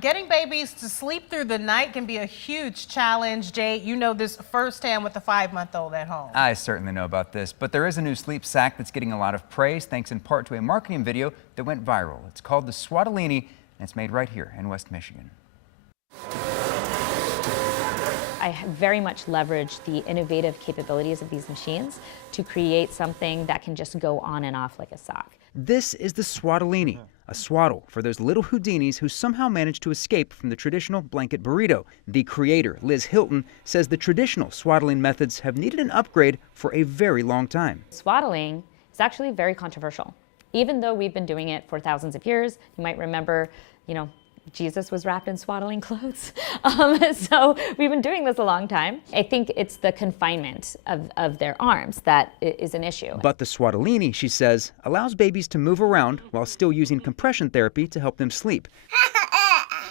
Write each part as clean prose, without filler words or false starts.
getting babies to sleep through the night can be a huge challenge. Jade, you know this firsthand with a 5-month-old at home. I certainly know about this, but there is a new sleep sack that's getting a lot of praise thanks in part to a marketing video that went viral. It's called the Swaddelini, and it's made right here in West Michigan. I very much leveraged the innovative capabilities of these machines to create something that can just go on and off like a sock. This is the Swaddelini, a swaddle for those little Houdinis who somehow managed to escape from the traditional blanket burrito. The creator, Liz Hilton, says the traditional swaddling methods have needed an upgrade for a very long time. Swaddling is actually very controversial. Even though we've been doing it for thousands of years, you might remember, Jesus was wrapped in swaddling clothes. So we've been doing this a long time. I think it's the confinement of their arms that is an issue. But the Swaddelini, she says, allows babies to move around while still using compression therapy to help them sleep.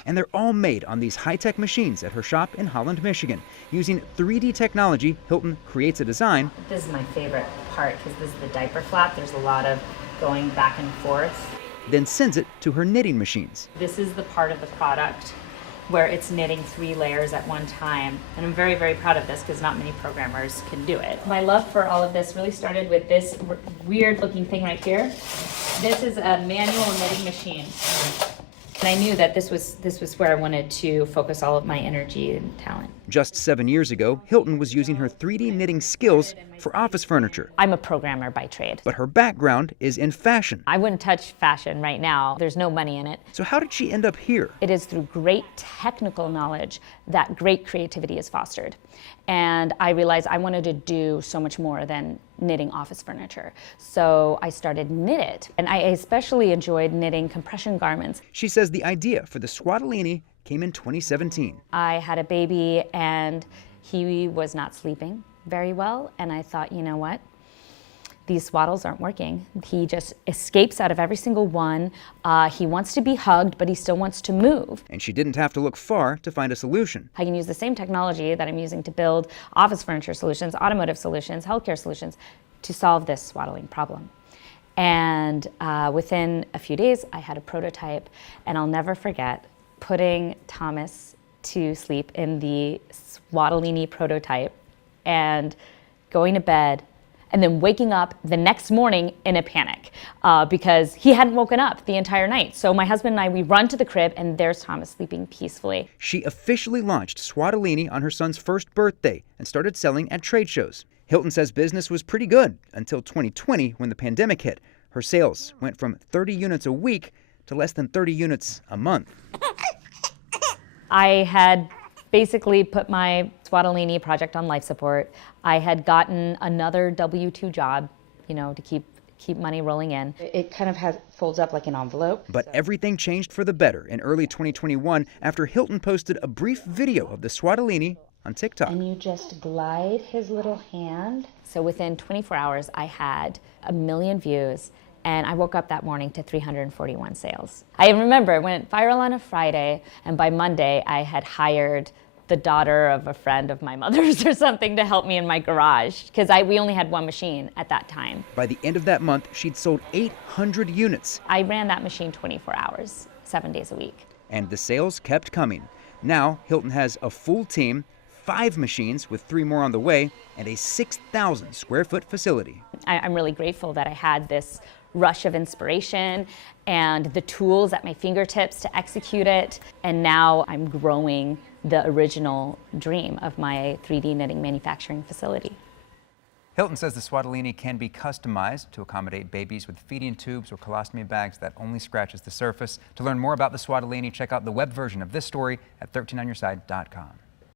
And they're all made on these high-tech machines at her shop in Holland, Michigan. Using 3D technology, Hilton creates a design. This is my favorite part because this is the diaper flap. There's a lot of going back and forth. Then sends it to her knitting machines. This is the part of the product where it's knitting 3 layers at one time. And I'm very, very proud of this because not many programmers can do it. My love for all of this really started with this weird looking thing right here. This is a manual knitting machine. And I knew that this was where I wanted to focus all of my energy and talent. Just 7 years ago, Hilton was using her 3D knitting skills for office furniture. I'm a programmer by trade. But her background is in fashion. I wouldn't touch fashion right now. There's no money in it. So how did she end up here? It is through great technical knowledge that great creativity is fostered. And I realized I wanted to do so much more than knitting office furniture. So I started Knit It. And I especially enjoyed knitting compression garments. She says the idea for the Swaddelini came in 2017. I had a baby and he was not sleeping very well. And I thought, you know what? These swaddles aren't working. He just escapes out of every single one. He wants to be hugged, but he still wants to move. And she didn't have to look far to find a solution. I can use the same technology that I'm using to build office furniture solutions, automotive solutions, healthcare solutions to solve this swaddling problem. And within a few days, I had a prototype, and I'll never forget putting Thomas to sleep in the Swaddelini prototype and going to bed and then waking up the next morning in a panic because he hadn't woken up the entire night. So my husband and I, we run to the crib and there's Thomas sleeping peacefully. She officially launched Swaddelini on her son's first birthday and started selling at trade shows. Hilton says business was pretty good until 2020 when the pandemic hit. Her sales went from 30 units a week to less than 30 units a month. I had basically put my Swaddelini project on life support. I had gotten another W-2 job, to keep money rolling in. It kind of folds up like an envelope. But everything changed for the better in early 2021 after Hilton posted a brief video of the Swaddelini on TikTok. And you just glide his little hand. So within 24 hours, I had 1 million views. And I woke up that morning to 341 sales. I remember it went viral on a Friday, and by Monday I had hired the daughter of a friend of my mother's or something to help me in my garage, because we only had one machine at that time. By the end of that month, she'd sold 800 units. I ran that machine 24 hours, 7 days a week. And the sales kept coming. Now, Hilton has a full team, 5 machines with 3 more on the way, and a 6,000 square foot facility. I'm really grateful that I had this rush of inspiration and the tools at my fingertips to execute it. And now I'm growing the original dream of my 3D knitting manufacturing facility. Hilton says the Swaddelini can be customized to accommodate babies with feeding tubes or colostomy bags that only scratches the surface. To learn more about the Swaddelini, check out the web version of this story at 13onyourside.com.